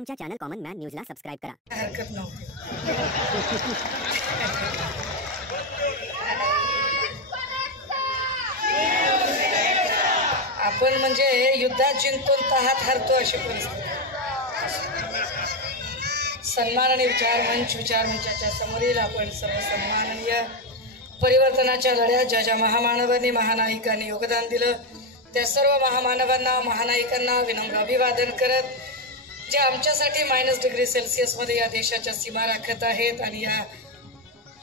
आमच्या channel common man न्यूजला subscribe करा. हरकत नव्हती. आपण म्हणजे युद्धात जिंकतो तहात हरतो अशी परिस्थिती. सन्मान आणि विचार मंचाच्या समोरील आपण सर्व सन्माननीय परिवर्तनाच्या लढ्यात ज्या ज्या महामानवांनी महानायिकांनी योगदान दिलं त्या सर्व महामानवांना महानायिकांना विनम्र अभिवादन करत जे आमच्यासाठी -डिग्री मध्ये या देशाच्या सीमा राखत आहेत आणि या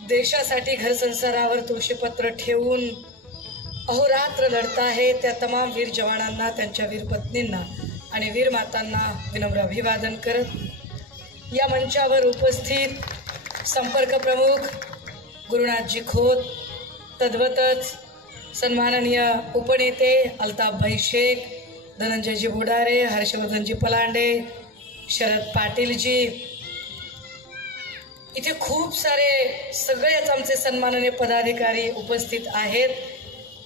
देशासाठी घर संसारावर तुळशीपत्र ठेवून अहोरात्र लढत आहेत त्या तमाम वीर जवानांना त्यांच्या वीर पत्नींना आणि वीर मातांना विनम्र अभिवादन करत या मंचावर उपस्थित संपर्क प्रमुख गुरुनाथजी खोत तद्वतच सन्माननीय उपनेते अल्ताफभाई शेख, धनंजयजी बुडारे, हर्षवर्धनजी पलांडे, शरद पाटीलजी, इथे खूप सारे सगळेच आमचे सन्माननीय पदाधिकारी उपस्थित आहेत.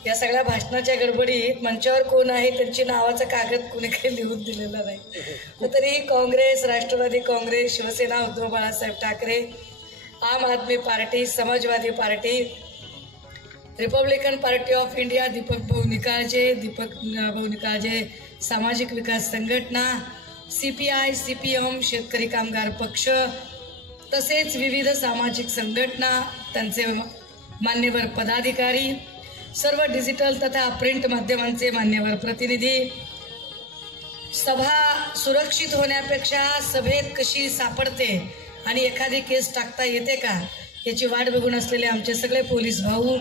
या सगळ्या भाषणाच्या गडबडीत मंचावर कोण आहे त्यांची नावाचा कागद कोणी काही लिहून दिलेला नाही. तरीही Congress, Rashtrawadi Congress, Shiv Sena Uddhav Balasaheb Thackeray, Aam Aadmi Party, Samajwadi Party, Republican Party of India, Deepak Bhau Nikalje सामाजिक विकास संघटना, CPI, CPM, शेतकरी कामगार पक्ष तसेच विविध सामाजिक संघटना, त्यांचे मान्यवर पदाधिकारी, सर्व डिजिटल तथा प्रिंट माध्यमांचे मान्यवर प्रतिनिधी, सभा सुरक्षित होण्यापेक्षा सभेत कशी सापडते आणि एखादी केस टाकता येते का याची वाट बघून असलेले आमचे सगळे पोलीस भाऊ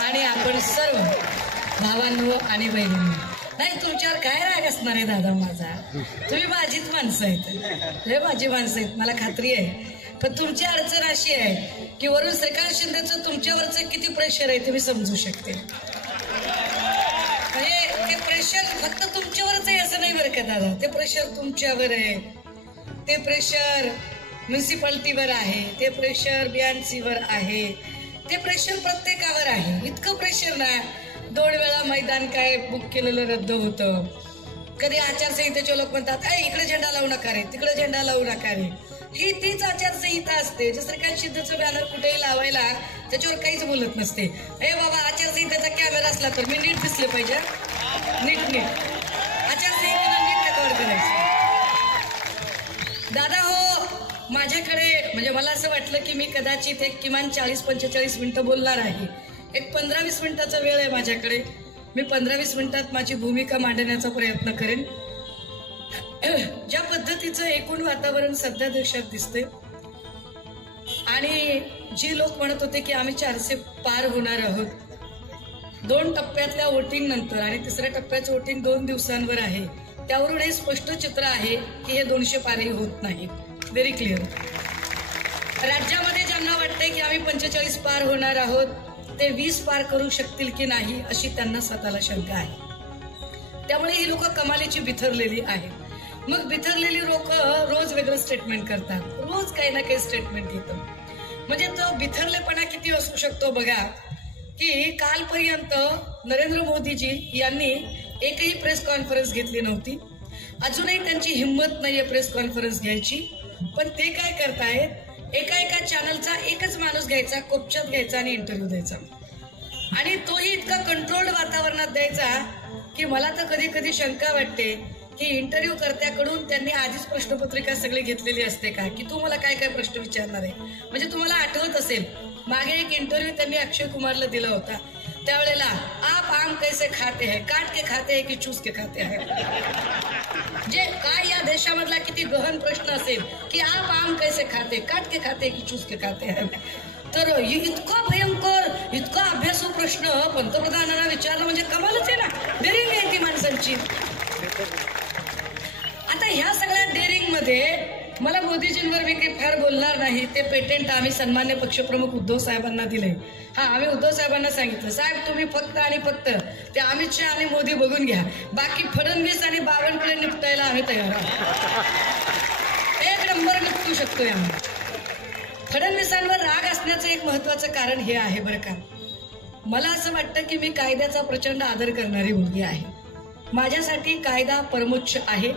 आणि आपण सर्व भावांनो आणि बहिणींनो. नाही तुमच्यावर काय राग असणार आहे दादा माझा, तुम्ही माझीच माणसं आहेत, हे माझी माणसं आहेत मला खात्री आहे. पण तुमची अडचण अशी आहे की वरून श्रीकांत शिंदेचं तुमच्यावरचं किती प्रेशर आहे ते मी समजू शकते. म्हणजे ते प्रेशर फक्त तुमच्यावरच आहे असं नाही बरं का दादा, ते प्रेशर तुमच्यावर आहे, ते प्रेशर म्युन्सिपाल्टीवर आहे, ते प्रेशर BNCवर आहे, ते प्रेशर प्रत्येकावर आहे. इतकं प्रेशर ना 2 वेळा मैदान काय बुक केलेलं रद्द होतं. कधी आचारसंहितेचे लोक म्हणतात इकडे झेंडा लावू नका रे, तिकडे झेंडा लावू नका रे. ही तीच आचारसंहिता असते. जसं काय सिद्धचं बॅनर कुठेही लावायला त्याच्यावर काहीच बोलत नसते. हे बाबा आचारसंहितेचा कॅमेरा असला तर मी नीट दिसले पाहिजे, नीट आचारसंहितेला नीट कव्हर करायचं. दादा हो, माझ्याकडे म्हणजे मला असं वाटलं की मी कदाचित एक किमान 40-45 मिनिटं बोलणार आहे. एक 15-20 मिनिटाचा वेळ आहे माझ्याकडे. मी 15-20 मिनिटात माझी भूमिका मांडण्याचा प्रयत्न करेन. ज्या पद्धतीचं एकूण वातावरण सध्या देशात दिसते आणि जी लोक म्हणत होते की आम्ही 400 पार होणार आहोत, 2 टप्प्यातल्या वोटिंग नंतर आणि 3ऱ्या टप्प्याचं वोटिंग 2 दिवसांवर आहे, त्यावरून हे स्पष्ट चित्र आहे की हे 200 पारही होत नाही. Very clear. राज्यामध्ये ज्यांना वाटतंय की आम्ही 45 पार होणार आहोत ते 20 पार करू शकतील की नाही अशी त्यांना स्वतःला शंका आहे. त्यामुळे ही लोक कमालीची बिथरलेली आहेत. मग बिथरलेली लोक रोज वेगळं स्टेटमेंट करतात, रोज काही ना काही स्टेटमेंट येतं. म्हणजे तो बिथरलेपणा किती असू शकतो बघा की कालपर्यंत नरेंद्र मोदीजी यांनी एकही प्रेस कॉन्फरन्स घेतली नव्हती. अजूनही त्यांची हिंमत नाहीये प्रेस कॉन्फरन्स घ्यायची. पण ते काय करतायत, एका चॅनलचा एकच माणूस घ्यायचा, कोपच्यात घ्यायचा आणि इंटरव्ह्यू द्यायचा आणि तोही इतका कंट्रोल्ड वातावरणात द्यायचा की मला तर कधी कधी शंका वाटते की इंटरव्ह्यू कर्त्याकडून त्यांनी आधीच प्रश्नपत्रिका सगळी घेतलेली असते का की तू मला काय काय प्रश्न विचारणार आहे. म्हणजे तुम्हाला आठवत असेल मागे एक इंटरव्ह्यू त्यांनी अक्षय कुमारला दिला होता. त्यावेळेला आप आम कैसे खाते हैं, काट के खाते हैं की चूस के खाते हैं. जे काय या देशामधला किती गहन प्रश्न असेल की आप आम कैसे खाते, काट के खाते की चूस के खाते हैं. तर इतका भयंकर इतका अभ्यासू प्रश्न पंतप्रधानांना विचारणं म्हणजे कमालच आहे ना, डेअरिंग आहे ती माणसांची. आता ह्या सगळ्या डेअरिंग मध्ये मला मोदीजींवर मी काही फार बोलणार नाही. ते पेटेंट आम्ही सन्मान्य पक्षप्रमुख उद्धव साहेबांना दिले. आम्ही उद्धव साहेबांना सांगितलं साहेब तुम्ही फक्त आणि फक्त ते अमित शहा आणि मोदी बघून घ्या, बाकी फडणवीस आणि बावनकुळे निपटायला आम्ही तयार आहोत. एक नंबर निपटू शकतोय आम्ही. फडणवीसांवर राग असण्याचं एक महत्वाचं कारण हे आहे बरं का, मला असं वाटतं की मी कायद्याचा प्रचंड आदर करणारी मुलगी आहे. माझ्यासाठी कायदा परमोच्च आहे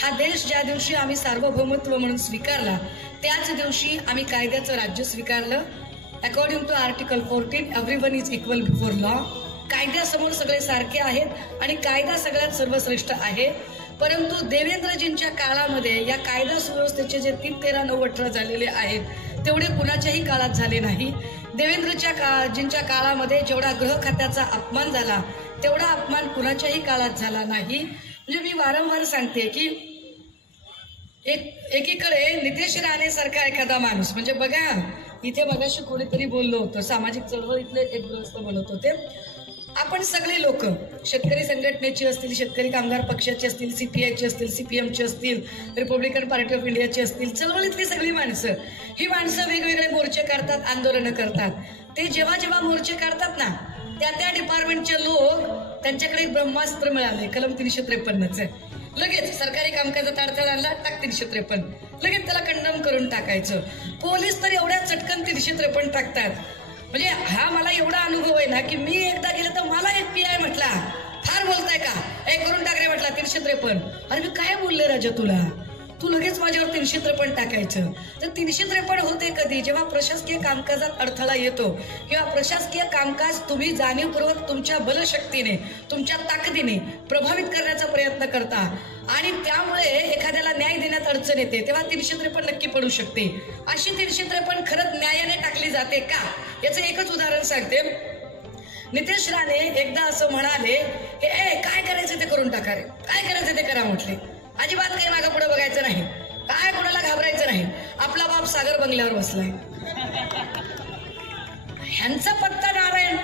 हा देश ज्या दिवशी आम्ही सार्वभौमत्व म्हणून स्वीकारला त्याच दिवशी आम्ही कायद्याचं राज्य स्वीकारलं. According to article 14 everyone is equal before law. कायद्यासमोर सगळे सारखे आहेत आणि कायदा सगळ्यात सर्वश्रेष्ठ आहे. परंतु देवेंद्रजींच्या काळामध्ये या कायदा सुव्यवस्थेचे जे 3, 13, 9, 18 झालेले आहेत तेवढे कुणाच्याही काळात झाले नाही. देवेंद्रजींच्या काळामध्ये जेवढा गृह खात्याचा अपमान झाला तेवढा अपमान कुणाच्याही काळात झाला नाही. म्हणजे मी वारंवार सांगते की एकीकडे नितेश राणे सारखा एखादा माणूस, म्हणजे बघा इथे मगाशी कोणीतरी बोललो होतं, सामाजिक चळवळीतले एक गृहस्थ बोलत होते, आपण सगळे लोक शेतकरी संघटनेची असतील, शेतकरी कामगार पक्षाची असतील, सीपीआयची असतील, सीपीएमची असतील, रिपब्लिकन पार्टी ऑफ इंडियाची असतील, चळवळीतली सगळी माणसं, ही माणसं वेगवेगळे मोर्चे काढतात, आंदोलनं करतात. ते जेव्हा जेव्हा मोर्चे काढतात ना त्या डिपार्टमेंटचे लोक, त्यांच्याकडे एक ब्रह्मास्त्र मिळाले, कलम 353चं. लगेच सरकारी कामकाजात अडथळा आणला, टाक 353, लगेच त्याला कंडम करून टाकायचं. पोलीस तर एवढ्या चटकन 353 टाकतात. म्हणजे हा मला एवढा अनुभव आहे ना की मी एकदा गेले तर मला एक पीआय म्हटला, फार बोलताय का, एक करून टाक रे म्हटला 353. अरे मी काय बोलले राजा तुला, तू लगेच माझ्यावर 353 टाकायचं. तर 353 होते कधी, जेव्हा प्रशासकीय कामकाजात अडथळा येतो किंवा प्रशासकीय कामकाज तुम्ही जाणीवपूर्वक तुमच्या बलशक्तीने, तुमच्या ताकदीने प्रभावित करण्याचा प्रयत्न करता आणि त्यामुळे एखाद्याला न्याय देण्यात अडचण येते, तेव्हा 353 नक्की पडू शकते. अशी 353 खरंच न्यायाने टाकली जाते का, याचं एकच उदाहरण सांगते. नितेश राणे एकदा असं म्हणाले की काय करायचं ते करून टाका रे, काय करायचं ते करा म्हटले. अजिबात काही मागं पुढे बघायचं नाही, काय कोणाला घाबरायचं नाही. आपला बाप सागर बंगल्यावर बसलाय. ह्यांचा पत्ता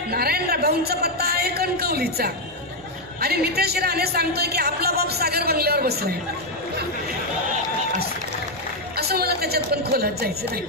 नारायण भाऊंचा पत्ता आहे कणकवलीचा आणि नितेश राणे सांगतोय की आपला बाप सागर बंगल्यावर बसलाय. असं मला त्याच्यात पण खोलात जायचं नाही.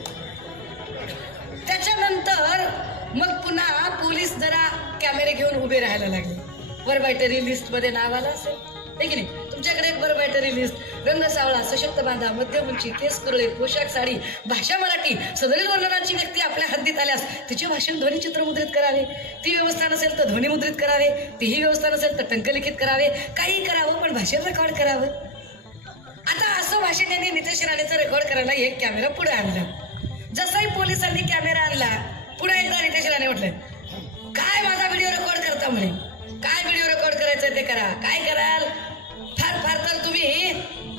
त्याच्यानंतर मग पुन्हा पोलीस जरा कॅमेरे घेऊन उभे राहायला लागले. वरबायटरी लिस्ट मध्ये नाव आलं असेल की नाही तुमच्याकडे, एक वरबायटरी लिस्ट, रंग सावळा, सशक्त बांधा, मध्य उंची, केस कुरळे, पोशाख साडी, भाषा मराठी, सदरील वर्णनाची व्यक्ती आपल्या हद्दीत आल्यास तिचे भाषण ध्वनिचित्र मुद्रित करावे, ती व्यवस्था नसेल तर ध्वनी मुद्रित करावे, तीही व्यवस्था नसेल तर टंकलिखित करावे, काही करावं पण भाषण रेकॉर्ड करावं. आता असं भाषण त्यांनी नितेश राणेचं रेकॉर्ड करायला एक कॅमेरा पुढे आणला. जसाही पोलिसांनी कॅमेरा आणला पुढे एकदा नितेश राणे म्हटले, काय माझा व्हिडिओ रेकॉर्ड करता म्हणे, काय व्हिडिओ रेकॉर्ड करायचं ते करा, काय कराल, फार तर तुम्ही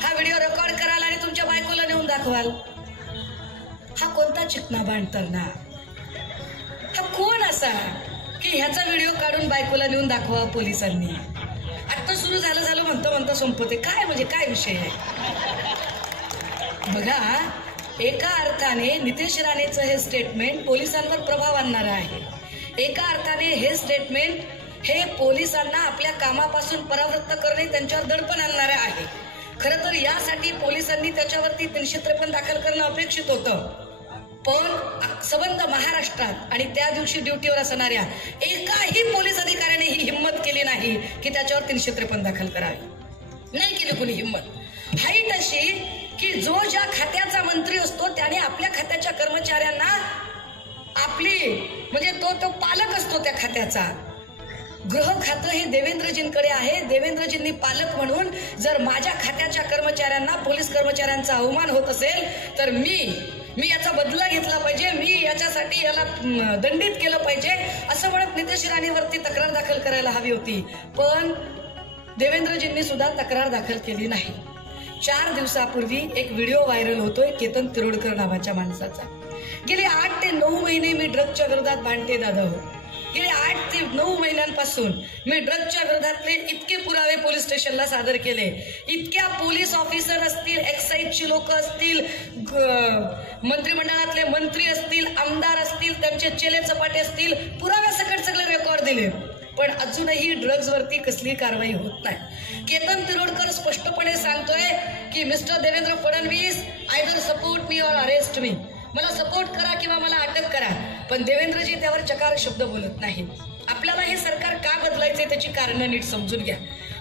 हा व्हिडिओ रेकॉर्ड कराल आणि तुमच्या बायकोला नेऊन दाखवाल. हा कोणता चिकना बांधताना, हा कोण असा की ह्याचा व्हिडिओ काढून बायकोला नेऊन दाखवा पोलिसांनी. आता सुरू झालं म्हणता संपते, काय म्हणजे काय विषय आहे. बघा, एका अर्थाने नितेश राणेचं हे स्टेटमेंट पोलिसांवर प्रभाव आणणारं आहे. एका अर्थाने हे स्टेटमेंट हे पोलिसांना आपल्या कामापासून परावृत्त करणे, त्यांच्यावर दडपण आणणारे आहे. खरं तर यासाठी पोलिसांनी त्याच्यावरती 353 दाखल करणं अपेक्षित होतं. पण संबंध महाराष्ट्रात आणि त्या दिवशी ड्युटीवर असणाऱ्या एकाही पोलीस अधिकाऱ्याने ही हिंमत केली नाही की त्याच्यावर 353 दाखल करावी. नाही केली कुणी हिंमत. हाही तशी की जो ज्या खात्याचा मंत्री असतो त्याने आपल्या खात्याच्या कर्मचाऱ्यांना आपली म्हणजे तो पालक असतो त्या खात्याचा. गृह खातं हे देवेंद्रजींकडे आहे. देवेंद्रजींनी पालक म्हणून जर माझ्या खात्याच्या कर्मचाऱ्यांना, पोलीस कर्मचाऱ्यांचा अवमान होत असेल तर मी याचा बदला घेतला पाहिजे, मी याच्यासाठी याला दंडित केलं पाहिजे असं म्हणत नितेश राणेवरती तक्रार दाखल करायला हवी होती. पण देवेंद्रजींनी सुद्धा तक्रार दाखल केली नाही. 4 दिवसापूर्वी एक व्हिडिओ व्हायरल होतोय केतन तिरोडकर नावाच्या माणसाचा. गेले 8 ते 9 महिने मी ड्रग्जच्या विरोधात भांडते दादा हो. गेले 8 ते 9 महिन्यांपासून मी ड्रग्जच्या विरोधातले इतके पुरावे पोलीस स्टेशनला सादर केले. इतक्या पोलीस ऑफिसर असतील, एक्साईजची लोक असतील, मंत्रिमंडळातले मंत्री असतील, आमदार असतील, त्यांचे चेले चपाटे असतील, पुराव्यासकट सगळे रेकॉर्ड दिले. पण अजूनही ड्रग्ज वरती कसली कारवाई होत नाही. केतन तिरोडकर स्पष्टपणे सांगतोय की mister Devendra Fadnavis, either support me और अरेस्ट मी, मला सपोर्ट करा किंवा मला अटक करा. पण देवेंद्रजी त्यावर चकार शब्द बोलत नाही. आपल्याला हे सरकार का बदलायचे त्याची कारणं नीट समजून घ्या.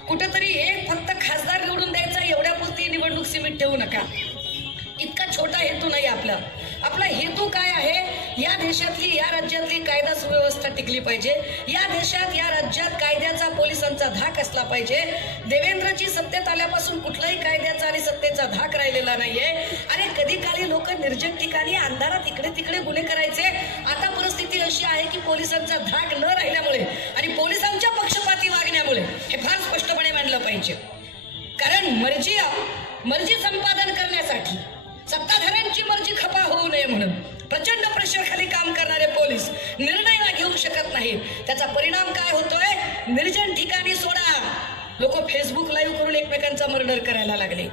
कुठेतरी एक फक्त खासदार निवडून द्यायचा एवढ्यापुरती निवडणूक सीमित ठेवू नका. इतका छोटा हेतू नाही आपला. आपला हेतू काय आहे? या देशातली, या राज्यातली कायदा सुव्यवस्था टिकली पाहिजे. या देशात, या राज्यात कायद्याचा, पोलिसांचा धाक असला पाहिजे. देवेंद्रजी सत्तेत आल्यापासून कुठलाही कायद्याचा आणि सत्तेचा धाक राहिलेला नाहीये. आणि कधी काळी लोक निर्जन ठिकाणी अंधारात इकडे तिकडे गुन्हे करायचे. आता परिस्थिती अशी आहे की पोलिसांचा धाक न राहिल्यामुळे आणि पोलिसांच्या पक्षपाती वागण्यामुळे हे फार स्पष्टपणे मांडलं पाहिजे. कारण मर्जी संपादन करण्यासाठी सत्ताधाऱ्यांची मर्जी खपा होऊ नये म्हणून प्रचंड प्रेशर खाली काम करणारे पोलीस निर्णय घेऊ शकत नाहीत. त्याचा परिणाम काय होतोय? निर्जन ठिकाणी सोडा, लोक फेसबुक लाईव्ह करून एकमेकांचा मर्डर करायला लागले.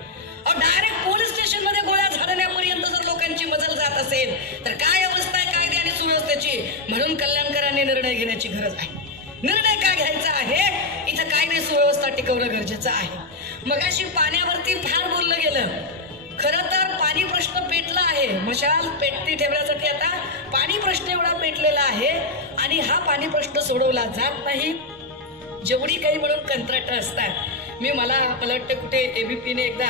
डायरेक्ट पोलीस स्टेशन मध्ये गोळ्या झाडण्यापर्यंत जर लोकांची मजल जात असेल तर काय अवस्था आहे कायदे आणि सुव्यवस्थेची? म्हणून कल्याणकरांनी निर्णय घेण्याची गरज आहे. निर्णय काय घ्यायचा आहे? इथं कायदे सुव्यवस्था टिकवणं गरजेचं आहे. मगाशी पाण्यावरती फार बोललं गेलं. खरं तर पाणी प्रश्न पेटला आहे. मशाल पेटती ठेवण्यासाठी आता पाणी प्रश्न एवढा पेटलेला आहे आणि हा पाणी प्रश्न सोडवला जात नाही. जेवढी काही म्हणून कंत्राट असतात, मला वाटतं कुठे एबीपीने एकदा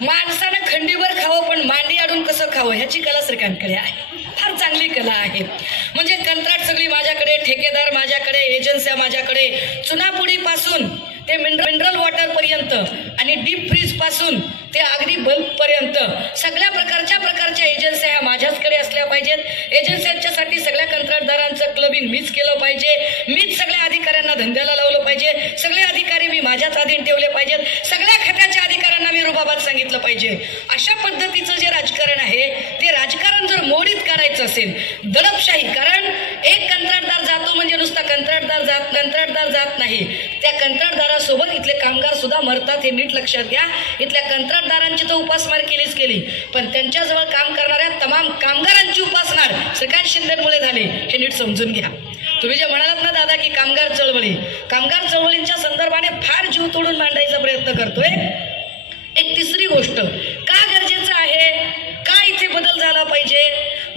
माणसानं खंडीवर खावं पण मांडी आडून कसं खावं ह्याची कला श्रीकांतकडे आहे. फार चांगली कला आहे. म्हणजे कंत्राट सगळी माझ्याकडे, ठेकेदार माझ्याकडे, एजन्स्या माझ्याकडे, चुनापुडी पासून ते मिनरल वॉटर पर्यंत आणि डीप फ्रीज पासून ते अगदी बल्ब पर्यंत सगळ्या प्रकारच्या एजन्स्या ह्या माझ्याचकडे असल्या पाहिजेत. एजन्स्यांच्यासाठी सगळ्या कंत्राटदारांचं क्लबिंग मीच केलं पाहिजे. मीच सगळ्या अधिकाऱ्यांना धंद्याला लावलं पाहिजे. सगळे अधिकारी मी माझ्याच अधीन ठेवले पाहिजेत. सगळ्या खात्याच्या अधिकाऱ्यांना मी रुबाबात सांगितलं पाहिजे. अशा पद्धतीचं जे राजकारण आहे ते राजकारण जर मोडीत करायचं असेल, दडपशाही, कारण एक कंत्राटदार जातो म्हणजे नुसता कंत्राटदार जात नाही, त्या कंत्राटदारासोबत इथले कामगार सुद्धा मरतात. हे नीट लक्षात घ्या. इथल्या कंत्राटदारांची तर उपासमार केली, पण त्यांच्याजवळ काम करणाऱ्या तमाम कामगारांची उपासमार श्रीकांत शिंदेमुळे झाली. हे नीट समजून घ्या. तुम्ही जे म्हणालात ना दादा की कामगार चळवळींच्या संदर्भाने फार जीव तोडून मांडायचा प्रयत्न करतोय. एक तिसरी गोष्ट का गरजेचं आहे, का इथे बदल झाला पाहिजे?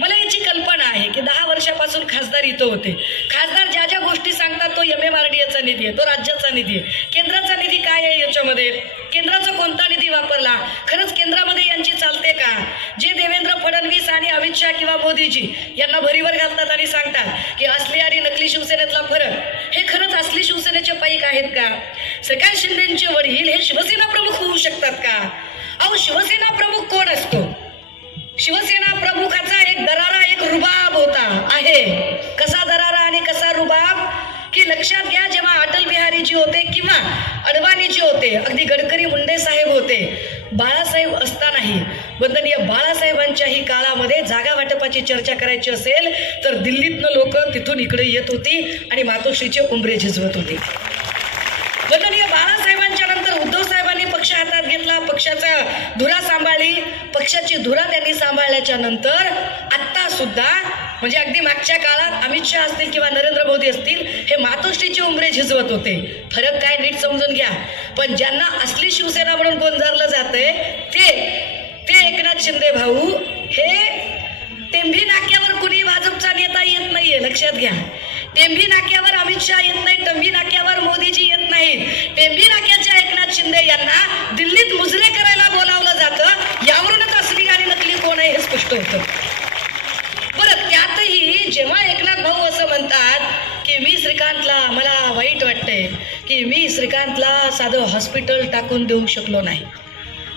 मला याची कल्पना आहे की 10 वर्षापासून खासदार इथं होते. खासदार ज्या ज्या गोष्टी सांगतात तो MMRDAचा निधी आहे, तो राज्याचा निधी आहे. केंद्राचा निधी काय आहे याच्यामध्ये? केंद्राचा कोणता निधी वापरला? खरंच केंद्रामध्ये यांची चालते का? जे देवेंद्र फडणवीस आणि अमित शहा किंवा मोदीजी यांना भरीवर घालतात आणि सांगतात की असली आणि नकली शिवसेनेतला फरक, हे खरंच असली शिवसेनेचे पाईक आहेत का? श्रीकांत शिंदेचे वडील हे शिवसेना प्रमुख होऊ शकतात का? अहो, शिवसेना प्रमुख कोण असतो? शिवसेना प्रमुखाचा एक दरारा, एक रुबाब होता आहे. कसा दरारा आणि कसा रुबाब की लक्षात घ्या, जेव्हा अटल बिहारीजी होते किंवा अडवाणीजी होते, अगदी गडकरी मुंडे साहेब होते, बाळासाहेब असतानाही वंदनीय बाळासाहेबांच्याही काळामध्ये जागा वाटपाची चर्चा करायची असेल तर दिल्लीतनं लोक तिथून इकडे येत होती आणि मातोश्रीचे उंबरे झिजवत होते. वंदनीय बाळासाहेबांच्या नंतर उद्धव साहेबांनी पक्ष हातात घेतला, पक्षाचा धुरा सांभाळली. पक्षाची धुरा त्यांनी सांभाळल्याच्या नंतर आता सुद्धा म्हणजे अगदी मागच्या काळात अमित शहा असतील किंवा नरेंद्र मोदी असतील, हे मातोश्रीचे उंबरे झिजवत होते. फरक काय नीट समजून घ्या. पण ज्यांना असली शिवसेना म्हणून गोंजारलं जातंय ते एकनाथ शिंदे भाऊ, हे टेंभी नाक्यावर कुणी भाजपचा नेता येत नाहीये, लक्षात घ्या. टेंभी नाक्यावर अमित शहा येत नाही, टेंभी नाक्यावर मोदीजी येत नाहीत. टेंभी नाक्याच्या एकनाथ शिंदे यांना दिल्लीत मुजरे करायला बोलावलं जातं. यावरूनच असली आणि नकली कोण आहे हे स्पष्ट होतं. बरं, त्यातही जेव्हा एकनाथ भाऊ असं म्हणतात की मी श्रीकांतला, मला वाईट वाटतंय की मी श्रीकांतला साधं हॉस्पिटल टाकून देऊ शकलो नाही.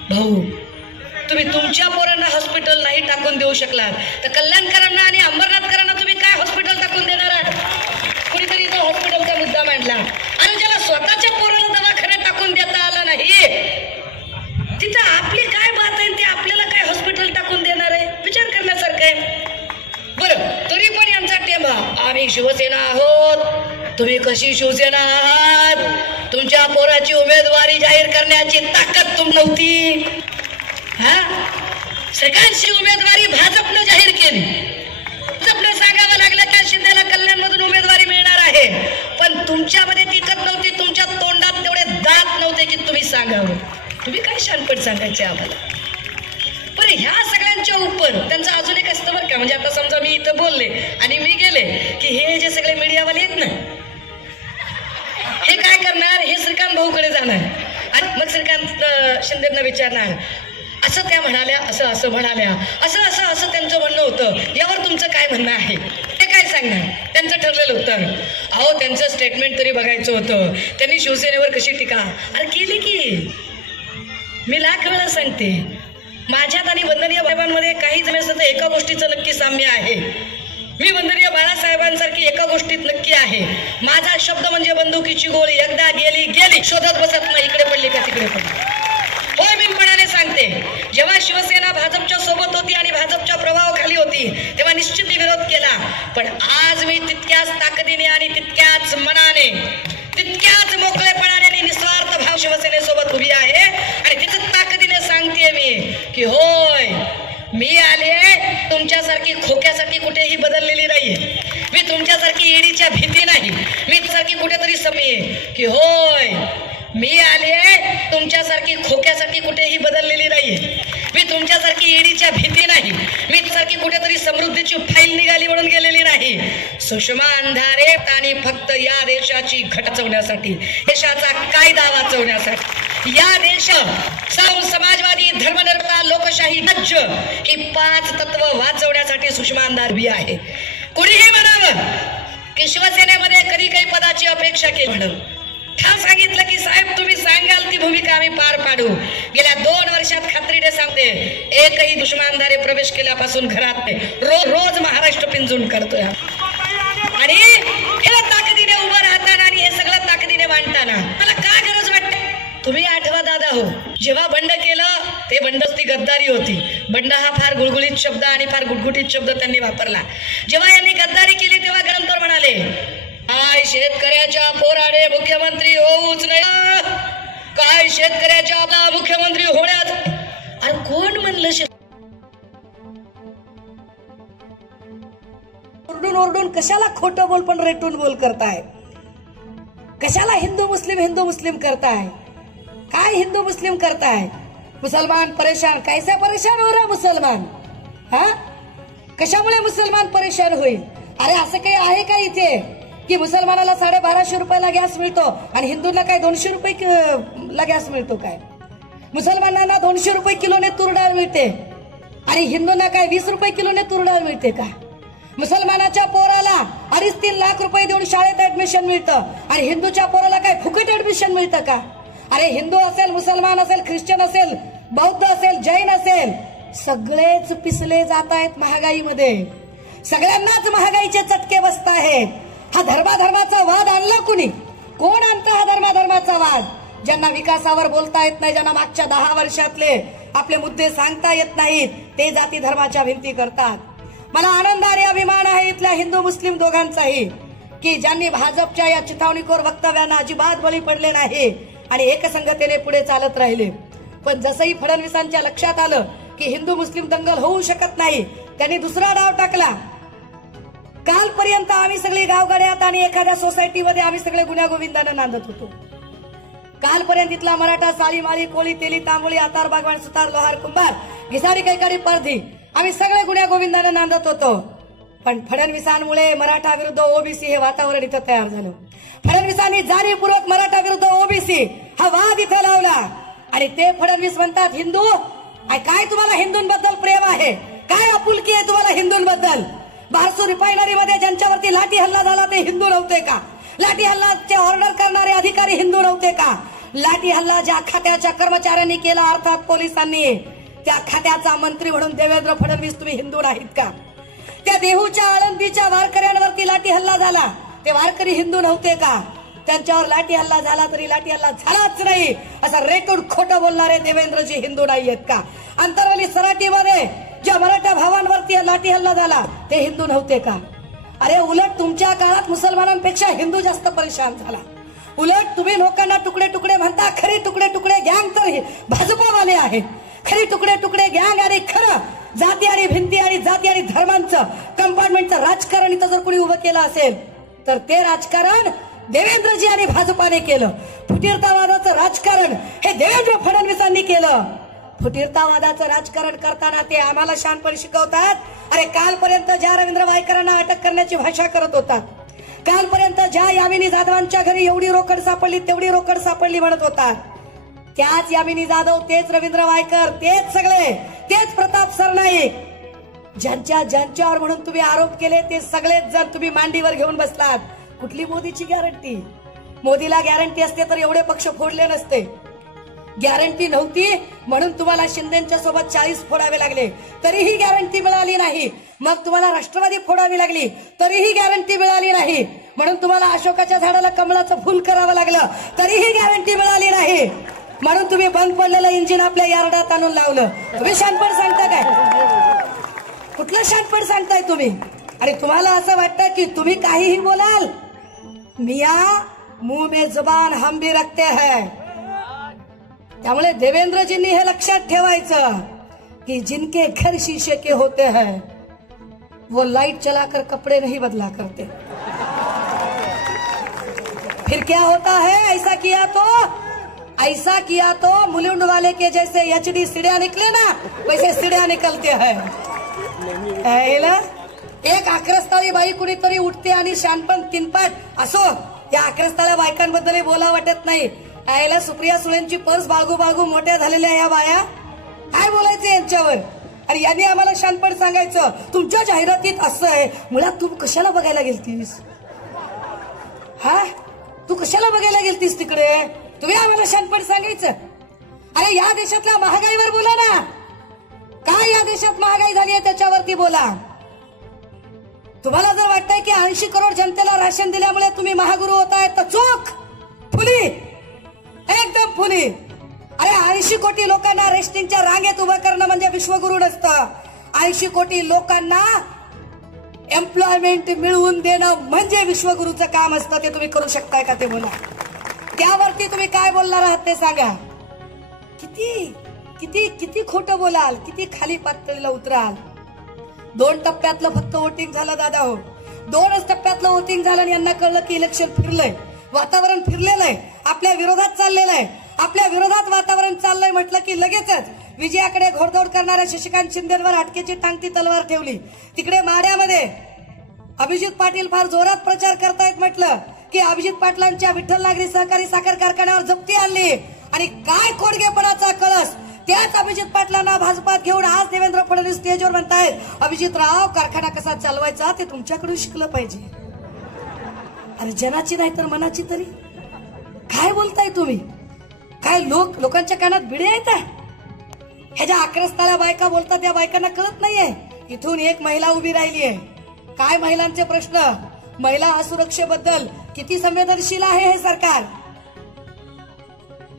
भाऊ, तुम्ही तुमच्या पोरांना हॉस्पिटल नाही टाकून देऊ शकलात तर कल्याणकरांना आणि अंबरनाथकरांना तुम्ही काय हॉस्पिटल टाकून देणार आहात? कुणीतरी इथं हॉस्पिटलचा मुद्दा मांडला आणि ज्याला स्वतःच्या पोराला दवाखान्यात टाकून देता आला नाही, तिथं आपली काय बात आहे? ते आपल्याला काय हॉस्पिटल टाकून देणार आहे? विचार करण्यासारखं आहे. बरं, तरी पण यांचा टेंबा, आम्ही शिवसेना आहोत. तुम्ही कशी शिवसेना आहात? तुमच्या पोराची उमेदवारी जाहीर करण्याची ताकद तुम नव्हती. श्रीकांतची उमेदवारी भाजपनं जाहीर केली. भाजपनं सांगावं लागलं की शिंदेला कल्याणमधून उमेदवारी मिळणार आहे, पण तुमच्यामध्ये तिकत नव्हती, तुमच्या तोंडात तेवढे दात नव्हते की तुम्ही सांगावं. तुम्ही काय शानपट सांगायचे आम्हाला? पण ह्या सगळ्यांच्या उपर त्यांचं अजून एक असतं बरं का. म्हणजे आता समजा मी इथं बोलले आणि मी गेले की हे जे सगळे मीडियावाले आहेत ना, हे काय करणार? हे श्रीकांत भाऊकडे जाणार आणि मग श्रीकांत शिंदेंना विचारणार, असं त्या म्हणाल्या, असं असं म्हणाल्या, असं असं असं त्यांचं म्हणणं होतं. यावर तुमचं काय म्हणणं आहे ते काय सांगणार? त्यांचं ठरलेलं उत्तर, अहो त्यांचं स्टेटमेंट तरी बघायचं होतं. त्यांनी शिवसेनेवर कशी टीका अरे केली की. मी लाख वेळा सांगते, माझ्यात आणि वंदनीय बाबांमध्ये काही जण असतं तर एका गोष्टीचं नक्की साम्य आहे. मी वंदनीय बाळासाहेबांसारखी एका गोष्टीत नक्की आहे. माझा शब्द म्हणजे बंदुकीची गोळी, एकदा गेली गेली, शोधत बसत नाही इकडे पडली का तिकडे पडली. होय बिनपणाने सांगते, जेव्हा शिवसेना भाजपच्या सोबत होती आणि भाजपच्या प्रभावाखाली होती तेव्हा निश्चित विरोध केला. पण आज मी तितक्याच ताकदीने आणि तितक्याच मनाने, तितक्याच मोकळेपणाने आणि निस्वार्थ भाव शिवसेनेसोबत उभी आहे. आणि तिथं ताकदीने सांगते मी की होय मी आले, तुमच्यासारखी खोक्यासाठी कुठेही बदललेली नाहीये. मी तुमच्यासारखी ईडीच्या भीती नाही. मी सारखी कुठेतरी समी की होय मी आले, तुमच्यासारखी खोक्यासाठी कुठेही बदललेली नाहीये. मी तुमच्यासारखी ईडीच्या भीती नाही. मी सारखी कुठेतरी समृद्धीची फाईल निघाली म्हणून गेलेली नाही. सुषमा अंधारे आणि फक्त या देशाची घट वाचवण्यासाठी, देशाचा कायदा वाचवण्यासाठी, या देश समाजवादी, धर्मनिरपेक्ष, लोकशाही, राज्य ही 5 तत्व वाचवण्यासाठी सुषमा अंधारे उभी आहे. कोणीही म्हणावं की शिवसेनेमध्ये कधी काही पदाची अपेक्षा केली म्हणून ठाम सांगितलं की साहेब तुम्ही सांगाल ती भूमिका आम्ही पार पाडू. गेल्या 2 वर्षात खात्रीने सांगते, एकही दुष्मा अंधारे प्रवेश केल्यापासून घरात रोज महाराष्ट्र पिंजून करतोय. आणि हे ताकदीने उभं राहताना आणि हे सगळं ताकदीने मांडताना मला काय गरज वाटते? तुम्ही आठवा दादा हो, जेव्हा बंड केलं ते बंडच ती गद्दारी होती. बंड हा फार गुळगुळीत शब्द आणि फार गुटगुटीत शब्द त्यांनी वापरला. जेव्हा यांनी गद्दारी केली तेव्हा गरमतर म्हणाले, काय शेतकऱ्याच्या पोराने मुख्यमंत्री होऊच नाही, काय शेतकऱ्याच्या मुख्यमंत्री होण्याच. अरे कोण म्हणलं? ओरडून ओरडून कशाला खोटं बोल पण रेटून बोल करताय? कशाला हिंदू मुस्लिम करताय? काय हिंदू मुस्लिम करताय? मुसलमान परेशान, कैसे परेशान हो रहा मुसलमान? हा, कशामुळे मुसलमान परेशान होईल? अरे असं काही आहे का इथे की मुसलमानाला 1250 रुपयाला गॅस मिळतो आणि हिंदूंना काय 200 रुपये गॅस मिळतो? काय मुसलमानांना 200 रुपये किलोने तूर डाळ मिळते आणि हिंदूंना काय 20 रुपये किलोने तूर डाळ मिळते का? मुसलमानाच्या पोराला 2.5-3 लाख रुपये देऊन शाळेत ऍडमिशन मिळतं आणि हिंदूच्या पोराला काय फुकट ऍडमिशन मिळतं का? अरे हिंदू असेल, मुसलमान असेल, ख्रिश्चन असेल, बौद्ध असेल, जैन असेल, सगळेच पिसले जात आहेत महागाईमध्ये. सगळ्यांनाच महागाईचे चटके बसत आहेत. हा धर्माचा वाद आणला कुणी? कोण आणतं हा धर्माचा वाद? ज्यांना विकासावर बोलता येत नाही, ज्यांना मागच्या 10 वर्षातले आपले मुद्दे सांगता येत नाहीत, ते जाती धर्माच्या भिंती करतात. मला आनंद आणि अभिमान आहे इथल्या हिंदू मुस्लिम दोघांचाही की ज्यांनी भाजपच्या या चिथावणीखोर वक्तव्यांना अजिबात बळी पडले नाही आणि एकसंगतेने पुढे चालत राहिले. पण जसंही फडणवीसांच्या लक्षात आलं की हिंदू मुस्लिम दंगल होऊ शकत नाही, त्यांनी दुसरा डाव टाकला. कालपर्यंत आम्ही सगळे गावगाड्यात आणि एखाद्या सोसायटीमध्ये आम्ही सगळे गुण्यागोविंदानं नांदत होतो. कालपर्यंत इथला मराठा, साळी, माळी, कोळी, तेली, तांबोळी, आतार, बागवान, सुतार, लोहार, कुंभार, घिसारी, कैकारी, परधी आम्ही सगळे गुण्यागोविंदानं नांदत होतो. पण फडणवीसांमुळे मराठा विरुद्ध ओबीसी हे वातावरण इथं तयार झालं. फडणवीसांनी जाणीवपूर्वक मराठा विरुद्ध ओबीसी हा वाद इथं लावला आणि ते फडणवीस म्हणतात हिंदू, काय तुम्हाला हिंदूंबद्दल प्रेम आहे? काय आपुलकी आहे तुम्हाला हिंदूंबद्दल? बारसू रिफायनरीमध्ये ज्यांच्यावरती लाठी हल्ला झाला ते हिंदू नव्हते का? लाठी हल्लाचे ऑर्डर करणारे अधिकारी हिंदू नव्हते का? लाठी हल्ला ज्या खात्याच्या कर्मचाऱ्यांनी केला अर्थात पोलिसांनी, त्या खात्याचा मंत्री म्हणून देवेंद्र फडणवीस तुम्ही हिंदू नाहीत का? त्या देहूच्या आळंदीच्या वारकऱ्यांवरती लाठी हल्ला झाला, ते वारकरी हिंदू नव्हते का? त्यांच्यावर लाठी हल्ला झाला तरी लाठी हल्ला झालाच नाही असं रेटून खोटं बोलणारे देवेंद्रजी हिंदू नाहीयेत का? अंतरवली सराटीमध्ये ज्या मराठा भावांवरती लाठी हल्ला झाला ते हिंदू नव्हते का? अरे उलट तुमच्या काळात मुसलमानांपेक्षा हिंदू जास्त परेशान झाला. उलट तुम्ही लोकांना तुकडे तुकडे म्हणता, खरी तुकडे तुकडे गँग तर भाजपवाले आहेत. खरी तुकडे तुकडे गँग आणि खरं जाती आणि भिंती आणि जाती आणि धर्मांचं कंपार्टमेंटचं राजकारण इथं जर कोणी उभं केलं असेल तर ते राजकारण देवेंद्रजी आणि भाजपाने केलं. फुटीरतावादाचं राजकारण हे देवेंद्र फडणवीसांनी केलं. फुटीरतावादाचं राजकारण करताना ते आम्हाला शहाणपण शिकवतात. अरे कालपर्यंत ज्या रवींद्र वायकरांना अटक करण्याची भाषा करत होतात, कालपर्यंत ज्या यामिनी जाधवांच्या घरी एवढी रोकड सापडली तेवढी रोकड सापडली म्हणत होतात, त्याच यामिनी जाधव, तेच रवींद्र वायकर, तेच सगळे, तेच प्रताप सरनाईक, ज्यांच्यावर म्हणून तुम्ही आरोप केले ते सगळेच जर तुम्ही मांडीवर घेऊन बसलात. कुठली मोदीची गॅरंटी? मोदीला गॅरंटी असते तर एवढे पक्ष फोडले नसते. गॅरंटी नव्हती म्हणून तुम्हाला शिंदेच्या सोबत 40 फोडावे लागले, तरीही गॅरंटी मिळाली नाही. मग तुम्हाला राष्ट्रवादी फोडावी लागली, तरीही गॅरंटी मिळाली नाही. म्हणून तुम्हाला अशोकाच्या झाडाला कमळाचं फुल करावं लागलं, तरीही गॅरंटी मिळाली नाही. म्हणून तुम्ही बंद पडलेलं इंजिन आपल्या यार्डात आणून लावलं. तुम्ही शानपण सांगता काय? कुठलं शानपण सांगताय तुम्ही? आणि तुम्हाला असं वाटतं की तुम्ही काहीही बोलाल? मिया मुंह में जुबान हम भी रखते हैं. त्यामुळे देवेंद्रजींनी हे लक्षात ठेवायचं की जिनके घर शीशे के होते हैं वो लाइट चलाकर कपड़े नहीं बदला करते. फिर क्या होता है? ऐसा किया तो मुलुंड वाले के जैसे HD सीढ़ियां निकले ना, वैसे सीढ़ियां निकलते हैं. एक आक्रस्ताळी बाई कुणीतरी उठते आणि शानपण तीनपाट असो. या आक्रस्ताळ्या बायकांबद्दल बोला वाटत नाही. आयला सुप्रिया सुळेंची पर्स बाळगू बाळगू मोठ्या झालेल्या या बाया, काय बोलायचं यांच्यावर? आणि यांनी आम्हाला शानपण सांगायचं तुमच्या जाहिरातीत असं आहे. मुळात तू कशाला बघायला गेलतीस? हा, तू कशाला बघायला गेलतीस तिकडे? तुम्ही आम्हाला शानपण सांगायचं? अरे या देशातल्या महागाईवर बोला ना. काय या देशात महागाई झाली आहे त्याच्यावरती बोला. तुम्हाला जर वाटतंय की 80 करोड जनतेला राशन दिल्यामुळे तुम्ही महागुरु होताय तर चूक. फुली, एकदम फुली. अरे 80 कोटी लोकांना रेस्टिंगच्या रांगेत उभं करणं म्हणजे विश्वगुरु नसतं. 80 कोटी लोकांना एम्प्लॉयमेंट मिळवून देणं म्हणजे विश्वगुरूचं काम असतं. ते तुम्ही करू शकताय का ते बोला. त्यावरती तुम्ही काय बोलणार आहात ते सांगा. किती किती किती खोटं बोलाल, किती खाली पातळीला उतराल. 2 टप्प्यातलं फक्त वोटिंग झालं दादा हो. 2च टप्प्यातलं वोटिंग झालं आणि यांना कळलं की इलेक्शन फिरलंय, वातावरण फिरलेलं आहे, आपल्या विरोधात चाललेलं आहे. आपल्या विरोधात वातावरण चाललंय म्हटलं की लगेचच विजयाकडे घोडदौड करणाऱ्या शशिकांत शिंदेवर अटकेची टांगती तलवार ठेवली. तिकडे माड्यामध्ये अभिजित पाटील फार जोरात प्रचार करतायत म्हटलं की अभिजित पाटलांच्या विठ्ठल नागरी सहकारी साखर कारखान्यावर जप्ती आणली. आणि काय खोडगेपणाचा कळस. त्याच अभिजित पाटलांना भाजपात घेऊन आज देवेंद्र फडणवीस स्टेजवर म्हणतायत अभिजितराव कारखाना कसा चालवायचा ते तुमच्याकडून शिकलं पाहिजे. अरे जनाची नाही तर मनाची तरी काय बोलताय तुम्ही? काय लोकांच्या कानात भिडे आहेत? ह्याच्या आक्रस्ताला बायका बोलतात, त्या बायकांना कळत नाहीये. इथून एक महिला उभी राहिली आहे. काय महिलांचे प्रश्न? महिला असुरक्षेबद्दल किती संवेदनशील आहे हे सरकार.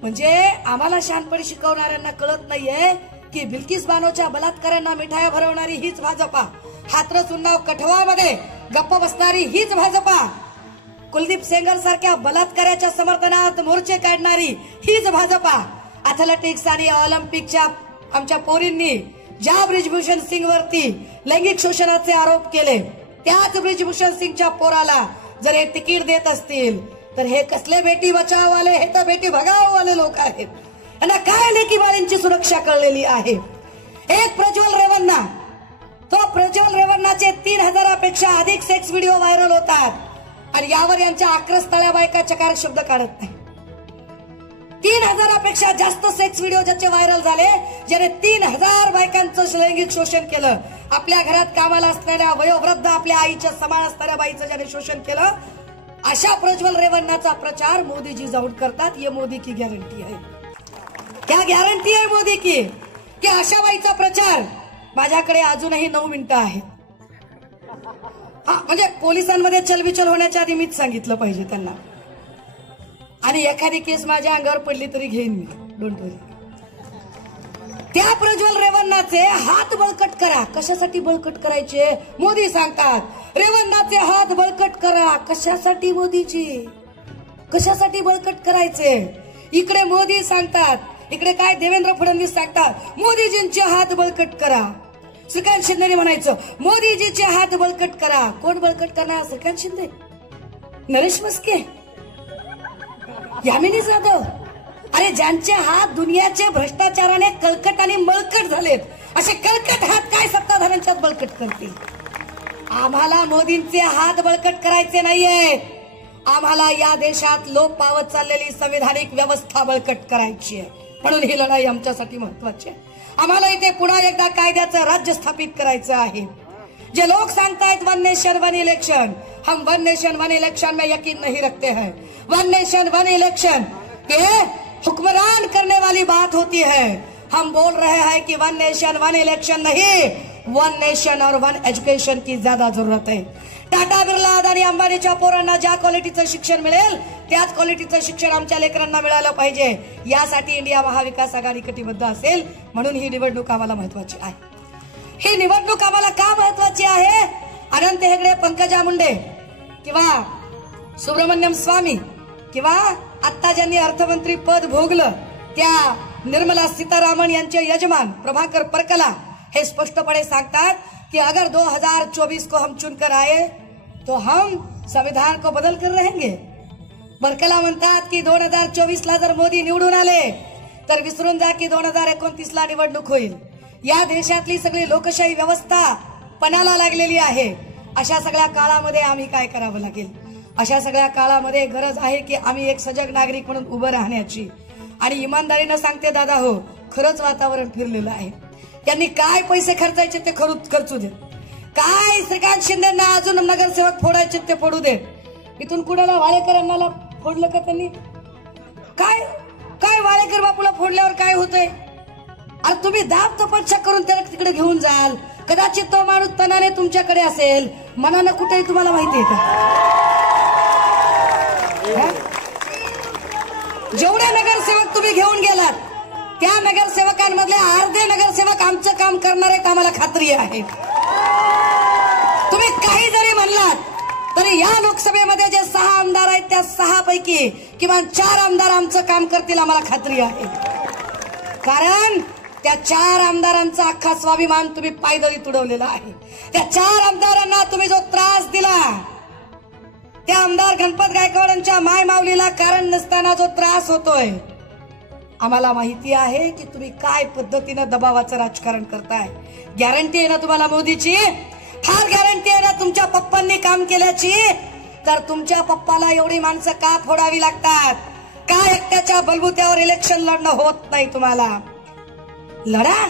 म्हणजे आम्हाला शहाणपणी शिकवणाऱ्यांना कळत नाहीये की बिल्किस बानोच्या बलात्काऱ्यांना मिठाया भरवणारी हीच भाजपा, हाथरस उन्नाव कठवामध्ये गप्प बसणारी हीच भाजपा, कुलदीप सेंगर सारख्या बलात्काराच्या समर्थनार्थ मोर्चे काढणारी हीच भाजपा. अथलेटिक्स आणि ऑलिम्पिकच्या आमच्या पोरींनी ज्या ब्रिजभूषण सिंग वरती लैंगिक शोषणाचे आरोप केले त्याच ब्रिजभूषण सिंगच्या पोराला जर हे तिकीट देत असतील तर हे कसले बेटी बचाव वाले? हे तर बेटी भगाव वाले लोक आहेत. यांना काय लेकी बाळींची सुरक्षा कळलेली आहे. एक प्रज्वल रेवन्ना, तो प्रज्वल रेवन्नाचे 3000पेक्षा अधिक सेक्स व्हिडिओ व्हायरल होतात आणि यावर यांच्या आक्रस्ताळ्या बायका चकार शब्द काढत नाही. 3000पेक्षा जास्त सेक्स व्हिडिओ ज्याचे व्हायरल झाले, ज्याने 3000 बायकांचं लैंगिक शोषण केलं. आपल्या घरात कामाला असणाऱ्या वयोवृद्ध आपल्या आईच्या समान असणाऱ्या बाईचं ज्याने शोषण केलं, अशा प्रज्वल रेवन्नाचा प्रचार मोदीजी जाऊन करतात. ये मोदी की गॅरंटी आहे. क्या गॅरंटी आहे मोदी की अशा बाईचा प्रचार. माझ्याकडे अजूनही 9 मिनिटं आहेत. हा म्हणजे पोलिसांमध्ये चलबिचल होण्याच्या आधी मीच सांगितलं पाहिजे त्यांना. आणि एखादी केस माझ्या अंगावर पडली तरी घेईन मी, डोंट वरी. त्या प्रज्वल रेवन्नाचे हात बळकट करा. कशासाठी बळकट करायचे? मोदी सांगतात रेवन्नाचे हात बळकट करा. कशासाठी मोदीजी? कशासाठी बळकट करायचे? इकडे मोदी सांगतात, इकडे काय देवेंद्र फडणवीस सांगतात मोदीजींचे हात बळकट करा. श्रीकांत शिंदे म्हणायचं मोदीजीचे हात बळकट करा. कोण बळकट करणार? श्रीकांत शिंदे, नरेश मस्के, यामिनी जाधव. अरे ज्यांचे हात दुनियाचे भ्रष्टाचाराने कळकट आणि मळकट झालेत, असे कळकट हात काय सत्ताधाऱ्यांच्यात बळकट करतील? आम्हाला मोदींचे हात बळकट करायचे नाहीये. आम्हाला या देशात लोप पावत चाललेली संविधानिक व्यवस्था बळकट करायची आहे. म्हणून ही लढाई आमच्यासाठी महत्वाची आहे. आम्हाला इथे पुन्हा एकदा कायद्याचं राज्य स्थापित करायचं आहे. जे लोग सांगतायत वन नेशन वन इलेक्शन, हम वन नेशन वन इलेक्शन में यकीन नहीं रखते हैं. वन नेशन वन इलेक्शन ये हुक्मरान करने वाली बात होती है. हम बोल रहे हैं कि वन नेशन वन इलेक्शन नहीं, वन नेशन और वन एज्युकेशन की ज्यादा जरूरत आहे. टाटा बिर्ला आणि अंबानीच्या पोरांना ज्या क्वालिटीचं शिक्षण मिळेल त्याच क्वालिटीचं शिक्षण आमच्या लेकरांना मिळालं पाहिजे. यासाठी इंडिया महाविकास आघाडी कटिबद्ध असेल. म्हणून ही निवडणूक आम्हाला महत्वाची आहे. ही निवडणूक आम्हाला का महत्वाची आहे? अनंत हेगडे, पंकजा मुंडे किंवा सुब्रमण्यम स्वामी किंवा आता ज्यांनी अर्थमंत्री पद भोगलं त्या निर्मला सीतारामन यांचे यजमान प्रभाकर परकला हे स्पष्टपणे सांगतात कि अगर 2024 को हम चुनकर आए तो हम संविधान को बदल कर रहेंगे. परकला म्हणतात की 2024 ला जर मोदी निवडून आले तर विसरून जा की 2029 ला निवडणूक होईल. या देशातली सगळी लोकशाही व्यवस्था पणाला लागलेली आहे. अशा सगळ्या काळामध्ये आम्ही काय करावं लागेल? अशा सगळ्या काळामध्ये गरज आहे की आम्ही एक सजग नागरिक म्हणून उभं राहण्याची. आणि इमानदारीनं सांगते दादा, हो खरंच वातावरण फिरलेलं आहे. त्यांनी काय पैसे खर्चायचे ते खर्चू दे. काय श्रीकांत शिंदेना अजून नगरसेवक फोडायचे ते फोडू दे. इथून कुणाला वाळेकरांना फोडलं का त्यांनी? काय काय वाळेकर बापूला फोडल्यावर काय होतंय? अरे तुम्ही दाब तपस्या करून त्याला तिकडे घेऊन जाल. कदाचित तो माणूस तनाने तुमच्याकडे असेल, मनानं कुठेही तुम्हाला माहिती आहे का? जेवढे नगरसेवक तुम्ही घेऊन गेलात त्या नगरसेवकांमधले अर्धे नगरसेवक आमचं काम करणार आहेत, आम्हाला खात्री आहे. तुम्ही काही जरी म्हणलात तरी या लोकसभेमध्ये जे 6 आमदार आहेत त्या 6 पैकी किमान 4 आमदार आमचं काम करतील, आम्हाला खात्री आहे. कारण त्या 4 आमदारांचा अख्खा स्वाभिमान तुम्ही पायदळी तुडवलेला आहे. त्या 4 आमदारांना तुम्ही जो त्रास दिला, त्या आमदार गणपत गायकवाडांच्या माय माऊलीला कारण नसताना जो त्रास होतोय, आम्हाला माहिती आहे की तुम्ही काय पद्धतीनं दबावाचं राजकारण करताय. गॅरंटी आहे ना तुम्हाला मोदीची? फार गॅरंटी आहे ना तुमच्या पप्पांनी काम केल्याची? तर तुमच्या पप्पाला एवढी माणसं का फोडावी लागतात? का एकट्याच्या बलबुत्यावर इलेक्शन लढणं होत नाही तुम्हाला? लढा,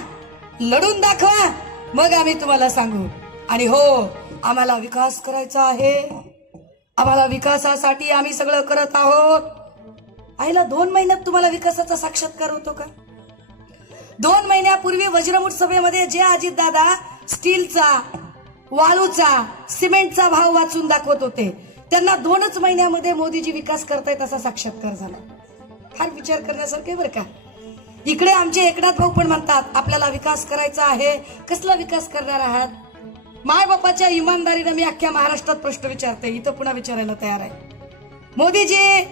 लढून दाखवा, मग आम्ही तुम्हाला सांगू. आणि हो, आम्हाला विकास करायचा आहे. आम्हाला विकासासाठी आम्ही सगळं करत आहोत. आईला 2 महिन्यात तुम्हाला विकासाचा साक्षात्कार होतो का? 2 महिन्यापूर्वी वज्रमुठ सभेमध्ये जे अजितदादा स्टीलचा, वाळूचा, सिमेंटचा भाव वाचून दाखवत होते, त्यांना 2च महिन्यामध्ये मोदीजी विकास करतायत असा साक्षात्कार झाला. फार विचार करण्यासारखे बरं का. इकडे आमचे एकनाथ भाऊ पण म्हणतात आपल्याला विकास करायचा आहे. कसला विकास करणार आहात? मायबापाच्या इमानदारीनं मी अख्ख्या महाराष्ट्रात प्रश्न विचारते, इथं पुन्हा विचारायला तयार आहे. मोदीजी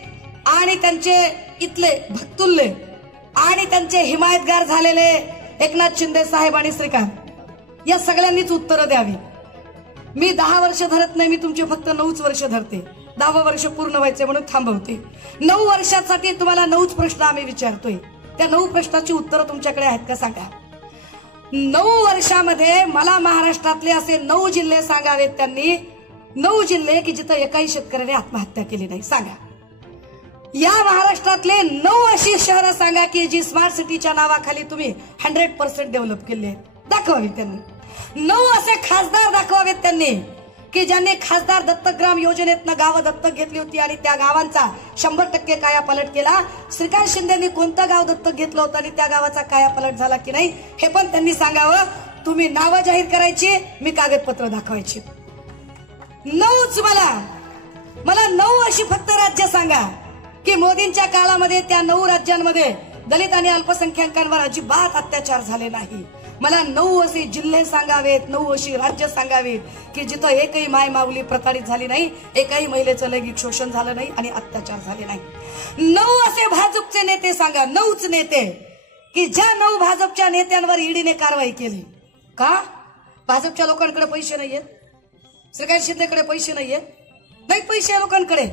आणि त्यांचे इथले भक्तुल्ले आणि त्यांचे हिमायतगार झालेले एकनाथ शिंदे साहेब आणि श्रीकांत या सगळ्यांनीच उत्तरं द्यावी. मी 10 वर्ष धरत नाही, मी तुमचे फक्त 9च वर्ष धरते. 10वं वर्ष पूर्ण व्हायचे म्हणून थांबवते. 9 वर्षासाठी तुम्हाला 9च प्रश्न आम्ही विचारतोय. त्या 9 प्रश्नाची उत्तरं तुमच्याकडे आहेत का सांगा. 9 वर्षामध्ये मला महाराष्ट्रातले असे 9 जिल्हे सांगावेत त्यांनी. 9 जिल्हे की जिथं एकाही शेतकऱ्याने आत्महत्या केली नाही. सांगा. या महाराष्ट्रातले 9 अशी शहरं सांगा की जी स्मार्ट सिटीच्या नावाखाली तुम्ही 100% डेव्हलप केले. दाखवावी त्यांनी. 9 असे खासदार दाखवावेत त्यांनी की ज्यांनी खासदार दत्तक ग्राम योजनेतनं गावं दत्तक घेतली होती आणि त्या गावांचा 100% कायापालट केला. श्रीकांत शिंदेनी कोणतं गाव दत्तक घेतलं होतं आणि त्या गावाचा कायापालट झाला की नाही हे पण त्यांनी सांगावं. तुम्ही नावं जाहीर करायची, मी कागदपत्र दाखवायची. 9च मला 9 अशी फक्त राज्य सांगा की मोदींच्या काळामध्ये त्या 9 राज्यांमध्ये दलित आणि अल्पसंख्याकांवर अजिबात अत्याचार झाले नाही. मला 9 असे जिल्हे सांगावेत, 9 अशी राज्य सांगावीत की जिथं एकही माय माऊली प्रताडित झाली नाही, एकही महिलेचं लैंगिक शोषण झालं नाही आणि अत्याचार झाले नाही. 9 असे भाजपचे नेते सांगा, 9च नेते की ज्या 9 भाजपच्या नेत्यांवर ईडीने कारवाई केली. का? भाजपच्या लोकांकडे पैसे नाहीयेत, श्रीकांत शिंदेकडे पैसे नाहीयेत, नाही पैसे लोकांकडे.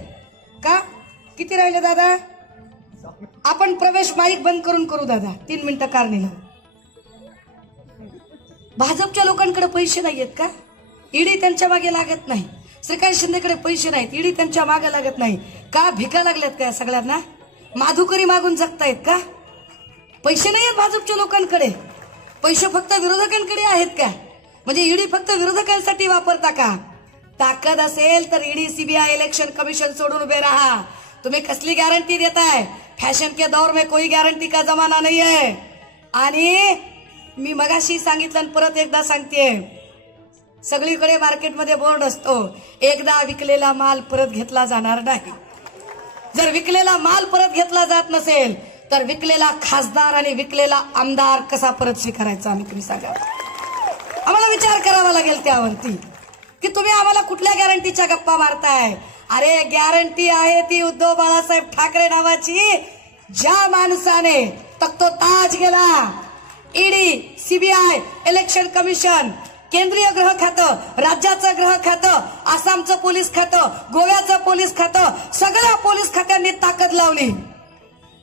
का? किती राहिले दादा? आपण प्रवेश माईक बंद करून करू दादा, 3 मिनिटं कारणीला. भाजपच्या लोकांकडे पैसे नाहीयेत का? ईडी त्यांच्या मागे लागत नाही. श्रीकांत शिंदेकडे पैसे नाहीत, ईडी त्यांच्या मागे लागत नाही. का? भिका लागल्यात का सगळ्यांना? माधुकरी मागून जगतायत का? पैसे नाही आहेत भाजपच्या लोकांकडे, पैसे फक्त विरोधकांकडे आहेत का? म्हणजे ईडी फक्त विरोधकांसाठी वापरता का? ताकद असेल तर ईडी सीबीआई इलेक्शन कमिशन सोडून उभे राहा. तुम्ही कसली गॅरंटी देताय? फॅशन के दौर में कोई गॅरंटी का जमाना नाही आहे. आणि मी मगाशी सांगितलं आणि परत एकदा सांगते, सगळीकडे मार्केटमध्ये बोर्ड असतो, एकदा विकलेला माल परत घेतला जाणार नाही. जर विकलेला माल परत घेतला जात नसेल तर विकलेला खासदार आणि विकलेला आमदार कसा परत स्वीकारायचा आम्ही तुम्ही सांगा. आम्हाला विचार करावा लागेल त्यावरती की तुम्ही आम्हाला कुठल्या गॅरंटीच्या गप्पा मारताय. अरे गॅरंटी आहे ती उद्धव बाळासाहेब ठाकरे नावाची, ज्या माणसाने तख्तो ताज गेला. ईडी, सीबीआय, इलेक्शन कमिशन, केंद्रीय गृह खातं, राज्याचं गृह खातं, आसामचं पोलीस खातं, गोव्याचं पोलीस खातं, सगळ्या पोलीस खात्यांनी ताकद लावली.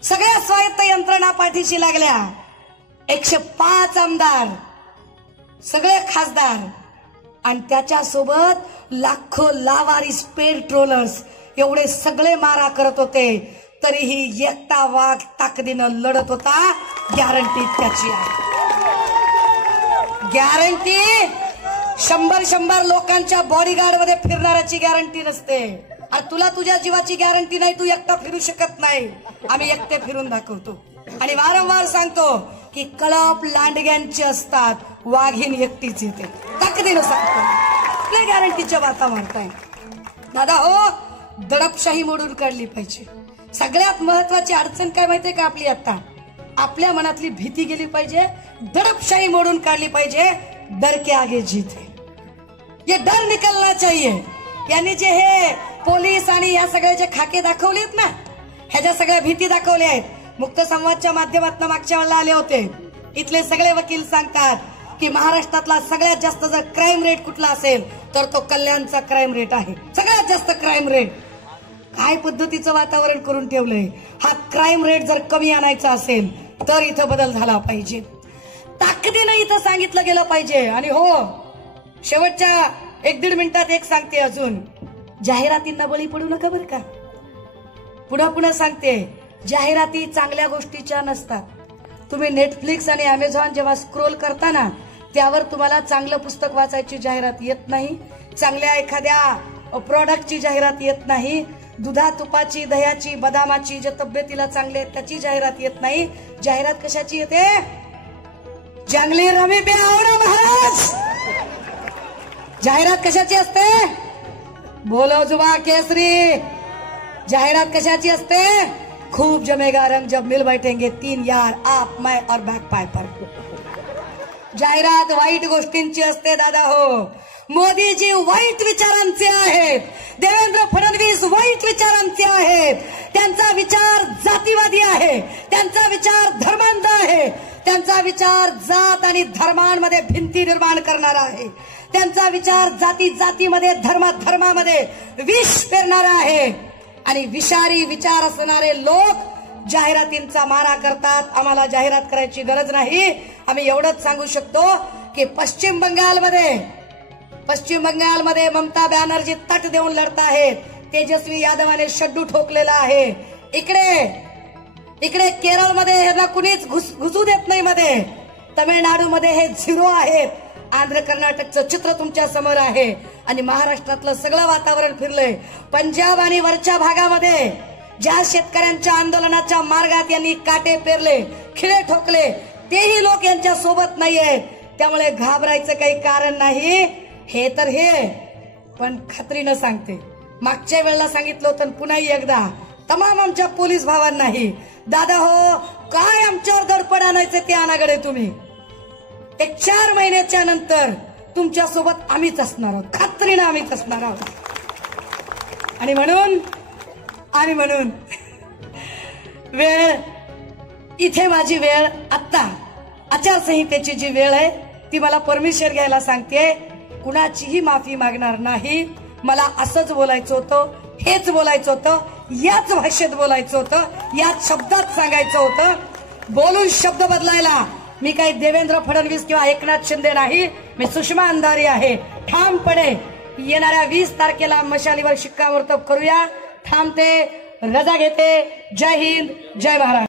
सगळ्या स्वायत्त यंत्रणा पाठीशी लागल्या. 105 आमदार, सगळे खासदार आणि त्याच्यासोबत लाखो लावारिस पेट्रोलर्स, एवढे सगळे मारा करत होते. तरीही एकटा वाघ ताकदीनं लढत होता. गॅरंटी त्याची आहे. गॅरंटी 100 लोकांच्या बॉडीगार्ड मध्ये फिरणाऱ्याची गॅरंटी नसते. आणि तुला तुझ्या जीवाची गॅरंटी नाही, तू एकटा फिरू शकत नाही. आम्ही एकटे फिरून दाखवतो आणि वारंवार सांगतो की कळप लांडग्यांचे असतात, वाघीण एकटीच येते. ताकदीनं सांगतो. आपल्या गॅरंटीच्या बाता मारताय दादा. हो, दडपशाही मोडून काढली पाहिजे. सगळ्यात महत्वाची अडचण काय माहितीये का आपली? आता आपल्या मनातली भीती गेली पाहिजे, दडपशाही मोडून काढली पाहिजे. डर के आगे जीत है, ये डर निकलना चाहिए. यांनी जे हे पोलीस आणि या सगळ्याचे खाके दाखवलेत ना, ह्याच्या सगळ्या भीती दाखवल्या आहेत. मुक्त संवादच्या माध्यमातून मागच्या वेळेला आले होते. इथले सगळे वकील सांगतात की महाराष्ट्रातला सगळ्यात जास्त जर क्राईम रेट कुठला असेल तर तो कल्याणचा क्राईम रेट आहे. सगळ्यात जास्त क्राईम रेट. काय पद्धतीचं वातावरण करून ठेवलंय. हा क्राईम रेट जर कमी आणायचा असेल तर इथं बदल झाला पाहिजे. ताकदीनं इथं सांगितलं गेलं पाहिजे. आणि हो, शेवटच्या 1-1.5 मिनिटात एक सांगते अजून, जाहिरातींना बळी पडू नका बरं का. पुन्हा सांगते, जाहिराती चांगल्या गोष्टीच्या नसतात. तुम्ही नेटफ्लिक्स आणि अमेझॉन जेव्हा स्क्रोल करता ना, त्यावर तुम्हाला चांगलं पुस्तक वाचायची जाहिरात येत नाही, चांगल्या एखाद्या प्रॉडक्टची जाहिरात येत नाही, दुधा तुपाची, दह्याची, बदामाची, जे तब्येतीला चांगले आहेत त्याची जाहिरात येत नाही. जाहिरात कशाची येते? जंगली रमी पे आओ ना महाराज. जाहिरात कशाची असते? बोलो जुबा केसरी. जाहिरात कशाची असते? खूब जमेगा रंग जब मिल बैठेंगे 3 यार, आप मैं और बैक पाय पर. जाहिरात वाईट गोष्टींची असते दादा. हो, मोदीजी वाईट विचारांचे आहेत, देवेंद्र फडणवीस वाईट विचारांचे आहेत. त्यांचा विचार जातीवादी आहे, त्यांचा विचार धर्मांध आहे, त्यांचा विचार जात आणि धर्मांमध्ये भिंती निर्माण करणारा आहे, त्यांचा विचार जातीमध्ये, धर्मामध्ये विष पेरणारा आहे. आणि विषारी विचार असणारे लोक जाहिरातींचा मारा करतात. आम्हाला जाहिरात करायची गरज नाही. आम्ही एवढंच सांगू शकतो की पश्चिम बंगालमध्ये ममता बॅनर्जी तट देऊन लढत आहेत. तेजस्वी यादवाने शड्डू ठोकलेला आहे. इकडे केरळमध्ये ह्यांना कुणीच घुसू देत नाही मध्ये. तमिळनाडूमध्ये हे 0 आहेत. आंध्र कर्नाटकचं चित्र तुमच्या समोर आहे. आणि महाराष्ट्रातलं सगळं वातावरण फिरलंय. पंजाब आणि वरच्या भागामध्ये ज्या शेतकऱ्यांच्या आंदोलनाच्या मार्गात यांनी काटे पेरले, खिळे ठोकले, तेही लोक यांच्या सोबत नाहीये. त्यामुळे घाबरायचं काही कारण नाही. हे तर हे, पण खात्रीनं सांगते, मागच्या वेळेला सांगितलं होतं पुन्हा एकदा तमाम आमच्या पोलीस भावांनाही, दादा हो, काय आमच्यावर दडपण आणायचं ते आणागडे तुम्ही. 4 महिन्याच्या नंतर तुमच्या सोबत आम्हीच असणार आहोत, खात्रीनं आम्हीच असणार आहोत. आणि म्हणून वेळ इथे, माझी वेळ आत्ता आचारसंहितेची जी वेळ आहे ती मला परमिशन घ्यायला सांगते. कुणाचीही माफी मागणार नाही. मला असंच बोलायचं होतं, हेच बोलायचं होतं, याच भाषेत बोलायचं होतं, याच शब्दात सांगायचं होतं. बोलून शब्द बदलायला मी काही देवेंद्र फडणवीस किंवा एकनाथ शिंदे नाही. मी सुषमा अंधारी आहे. ठामपणे येणाऱ्या 20 तारखेला मशालीवर शिक्कामोर्तब करूया. थांबते, रजा घेते. जय हिंद, जय महाराष्ट्र.